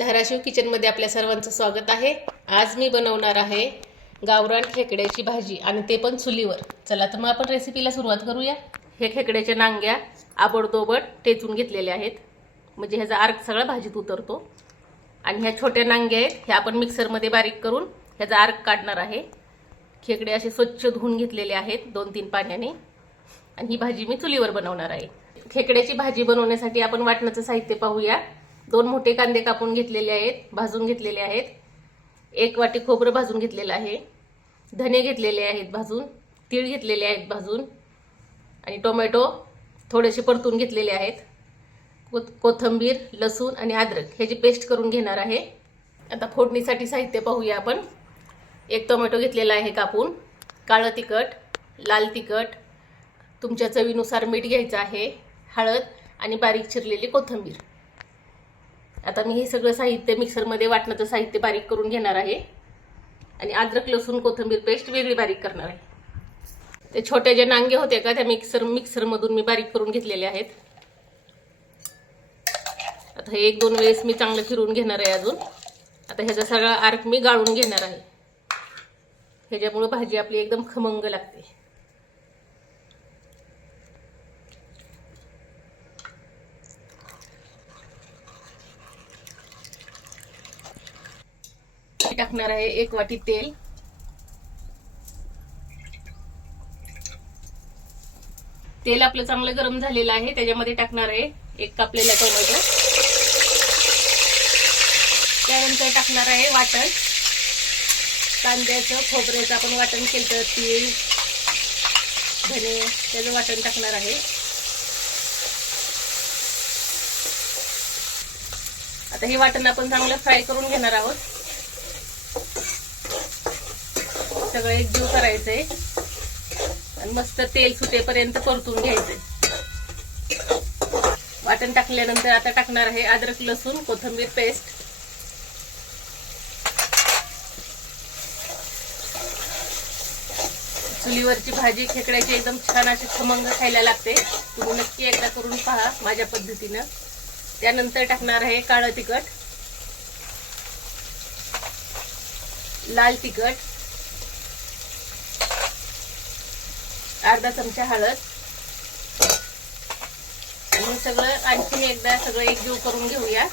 धाराशिव किचनमध्ये आपल्या सर्वांचं स्वागत आहे. आज मी बनवणार आहे गावरान खेकड्याची भाजी आणि ते पण चुलीवर. चला तर मग आपण रेसिपीला सुरुवात करूया. हे खेकड्याच्या नांग्या आबडदोबड टेचून घेतलेल्या आहेत. म्हणजे ह्याचा अर्क सगळा भाजीत उतरतो. आणि ह्या छोट्या नांग्या आहेत ह्या आपण मिक्सरमध्ये बारीक करून ह्याचा अर्क काढणार आहे. खेकडे असे स्वच्छ धुवून घेतलेले आहेत दोन तीन पाण्याने. आणि ही भाजी मी चुलीवर बनवणार आहे. खेकड्याची भाजी बनवण्यासाठी आपण वाटणाचं साहित्य पाहूया. दोन मोठे कांदे कापून घेतलेले आहेत भाजून घेतलेले आहेत. एक वाटी खोबरं भाजून घेतलेलं आहे. धने घेतलेले आहेत भाजून तीळ घेतलेले आहेत भाजून आणि टोमॅटो थोडेसे परतून घेतलेले आहेत. कोथ कोथंबीर लसूण आणि अद्रक ह्याची पेस्ट करून घेणार आहे. आता फोडणीसाठी साहित्य पाहूया आपण. एक टोमॅटो घेतलेला आहे कापून. काळं तिखट लाल तिखट तुमच्या चवीनुसार मीठ घ्यायचं आहे हळद आणि बारीक चिरलेली कोथिंबीर. आता मी हे सगळं साहित्य मिक्सरमध्ये वाटण्याचं साहित्य बारीक करून घेणार आहे. आणि अद्रक लसूण कोथिंबीर पेस्ट वेगळी बारीक करणार आहे. ते छोट्या ज्या नांगे होत्या का त्या मिक्सर मिक्सरमधून मी बारीक करून घेतलेल्या आहेत. आता हे एक दोन वेळेस मी चांगलं फिरवून घेणार आहे अजून. आता ह्याचा सगळा आर्क मी गाळून घेणार आहे. ह्याच्यामुळं भाजी आपली एकदम खमंग लागते. टाकणार आहे एक वाटी तेल. तेल आपलं चांगलं गरम झालेलं आहे त्याच्यामध्ये टाकणार आहे एक कापलेला टोमॅटो. त्यानंतर टाकणार आहे वाटण. कांद्याचं खोबऱ्याचं आपण वाटण केलं तीळ धने त्याचं वाटण टाकणार आहे. आता हे वाटण आपण चांगलं फ्राय करून घेणार आहोत. सगळं एकजीव करायचंय. आणि मस्त तेल सुटेपर्यंत परतून घ्यायचंय. वाटण टाकल्यानंतर आता टाकणार आहे अद्रक लसूण कोथिंबीर पेस्ट. चुलीवरची भाजी खेकड्याची एकदम छान अशी खमंग खायला लागते. तुम्ही नक्की एकदा करून पहा माझ्या पद्धतीनं. त्यानंतर टाकणार आहे काळं तिखट. लाल तिखट. अर्धा चमचा हळद. आणि सगळं आणखी एकदा सगळं एकजीव करून घेऊया.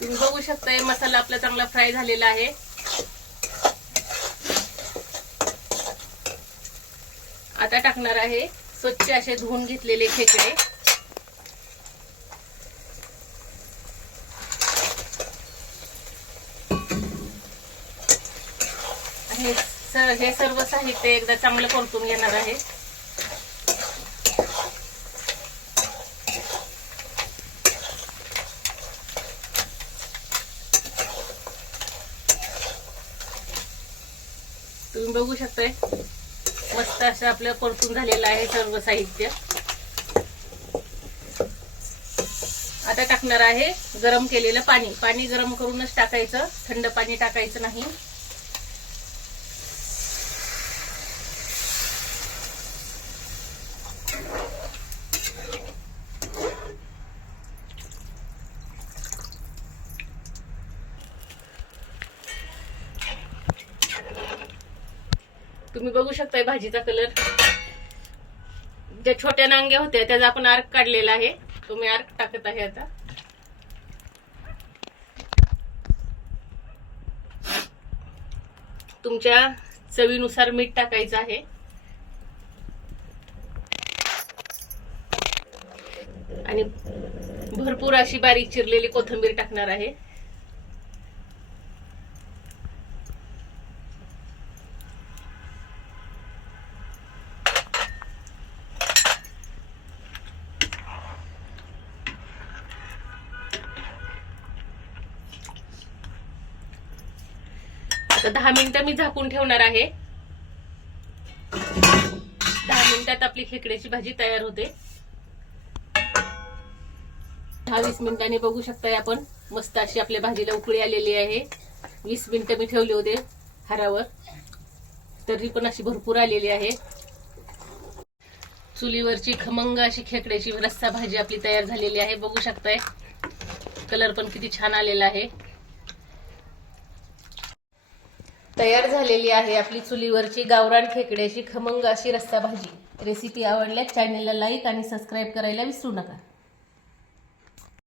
तुम्ही बघू शकताय मसाला आपला चांगला फ्राय झालेला आहे. आता टाकणार आहे स्वच्छ असे धुवून घेतलेले खेकडे. हे हे सर्व साहित्य एकदा चांगलं परतून घेणार आहे. तुम्ही बघू शकताय मस्त असं आपलं परतून झालेलं आहे सर्व साहित्य. आता टाकणार आहे गरम केलेलं पाणी. पाणी गरम करूनच टाकायचं थंड पाणी टाकायचं नाही. तुम्ही बघू शकताय भाजीचा कलर ज्या छोट्या नांग्या होत्या त्याचा आपण आर्क काढलेला आहे. तुम्ही अर्क टाकत आहे आता. तुमच्या चवीनुसार मीठ टाकायचं आहे. आणि भरपूर अशी बारीक चिरलेली कोथिंबीर टाकणार आहे. आता दहा मिनिटं मी झाकून ठेवणार आहे. दहा मिनिटात आपली खेकड्याची भाजी तयार होते. दहा वीस मिनिटांनी बघू शकताय आपण मस्त अशी आपल्या भाजीला उकळी आलेली आहे. वीस मिनिटं मी ठेवले होते हारावर. तरी पण अशी भरपूर आलेली आहे. चुलीवरची खमंग अशी खेकड्याची रस्सा भाजी आपली तयार झालेली आहे. बघू शकताय. कलर पण किती छान आलेला आहे. तयार झालेली आहे आपली चुलीवरची गावरान खेकड्याची खमंग अशी रस्ता भाजी रेसिपी आवडल्यास चॅनलला लाईक आणि सबस्क्राईब करायला विसरू नका.